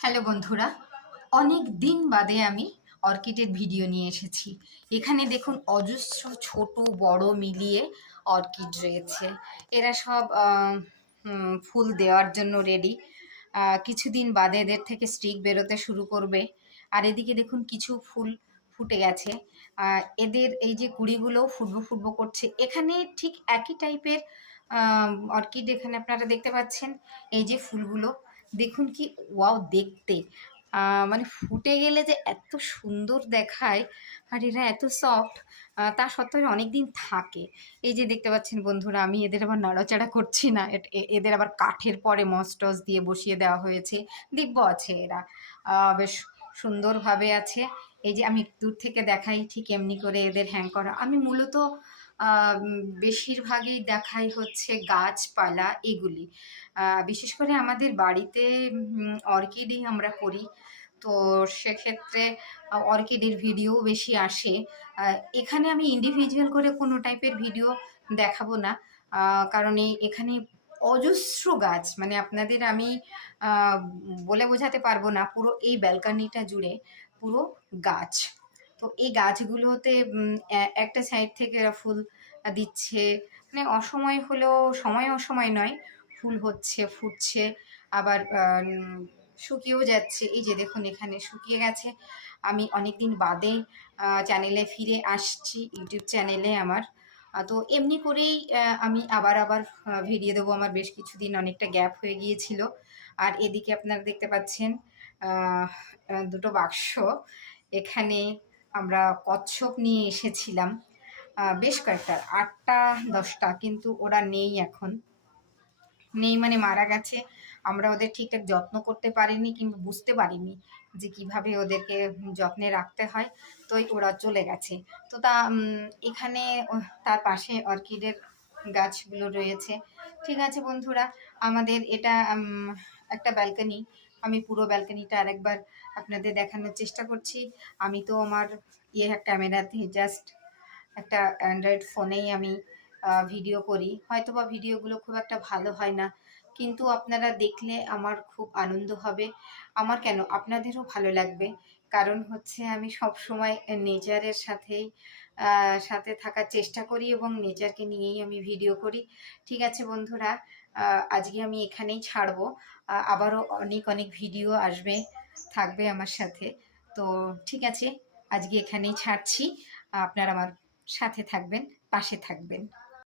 Hello বন্ধুরা, অনেক দিন বাদে আমি অর্কিডের ভিডিও নিয়ে এসেছি। এখানে দেখুন অজস্র ছোট বড় মিলিয়ে অর্কিড রয়েছে। এরা সব ফুল দেওয়ার জন্য রেডি। কিছুদিন বাদে এদের থেকে স্টিক বেরোতে শুরু করবে। আর এদিকে দেখুন কিছু ফুল ফুটে গেছে। এদের এই যে কুড়িগুলো ফুটবো ফুটবো করছে। এখানে ঠিক একই টাইপের অর্কিড এখানে আপনারা দেখতে পাচ্ছেন। এই যে ফুলগুলো দেখুন কি ওয়াও দেখতে, মানে ফুটে গেলে যে এত সুন্দর দেখায়, আর এরা এত সফট, তা সত্ত্বেও অনেক দিন থাকে। এই যে দেখতে পাচ্ছেন বন্ধুরা, আমি এদের আবার নাড়াচাড়া করছি না, এদের আবার কাঠের পরে মস টস দিয়ে বসিয়ে দেওয়া হয়েছে। দিব্য আছে এরা, বেশ সুন্দরভাবে আছে। এই যে আমি দূর থেকে দেখাই ঠিক এমনি করে এদের হ্যাং করা। আমি মূলত বেশিরভাগই দেখাই হচ্ছে গাছপালা এগুলি। বিশেষ করে আমাদের বাড়িতে অর্কিডই আমরা করি, তো সেক্ষেত্রে অর্কিডের ভিডিও বেশি আসে। এখানে আমি ইন্ডিভিজুয়াল করে কোনো টাইপের ভিডিও দেখাবো না, কারণ এখানে অজস্র গাছ, মানে আপনাদের আমি আহ, বলে বোঝাতে পারবো না। পুরো এই ব্যালকনিটা জুড়ে পুরো গাছ। তো এই গাছগুলোতে একটা সাইড থেকে এরা ফুল দিচ্ছে, মানে অসময় হলেও সময় অসময় নয়, ফুল হচ্ছে ফুটছে, আবার শুকিয়েও যাচ্ছে। এই যে দেখুন এখানে শুকিয়ে গেছে। আমি অনেক দিন বাদে চ্যানেলে ফিরে আসছি, ইউটিউব চ্যানেলে আমার। তো এমনি করেই আমি আবার আবার ভিডিও দেবো। আমার বেশ কিছুদিন অনেকটা গ্যাপ হয়ে গিয়েছিল। আর এদিকে আপনারা দেখতে পাচ্ছেন দুটো বাক্স। এখানে আমরা কচ্ছপ নিয়ে এসেছিলাম, বেশ কয়েকটা, 8টা 10টা, কিন্তু ওরা নেই এখন। নেই মানে মারা গেছে। আমরা ওদের ঠিকঠাক যত্ন করতে পারিনি কিংবা বুঝতে পারিনি যে কিভাবে ওদেরকে যত্নে রাখতে হয়, তো ওরা চলে গেছে। তো এখানে তার পাশে অর্কিডের গাছগুলো রয়েছে। ঠিক আছে বন্ধুরা, আমাদের এটা একটা ব্যালকনি। আমি পুরো ব্যালকনিটা আরেকবার আপনাদের দেখানোর চেষ্টা করছি। আমি তো আমার ক্যামেরাতে জাস্ট একটা অ্যান্ড্রয়েড ফোনেই আমি ভিডিও করি, হয়তো বা ভিডিওগুলো খুব একটা ভালো হয় না, কিন্তু আপনারা দেখলে আমার খুব আনন্দ হবে। আমার কেন, আপনাদেরও ভালো লাগবে। কারণ হচ্ছে আমি সব সময় নেচারের সাথে থাকার চেষ্টা করি এবং নেচারকে নিয়েই আমি ভিডিও করি। ঠিক আছে বন্ধুরা, আজকে আমি এখানেই ছাড়বো। আবারও অনেক অনেক ভিডিও আসবে, থাকবে আমার সাথে। তো ঠিক আছে, আজকে এখানেই ছাড়ছি। আপনারা আমার সাথে থাকবেন, পাশে থাকবেন।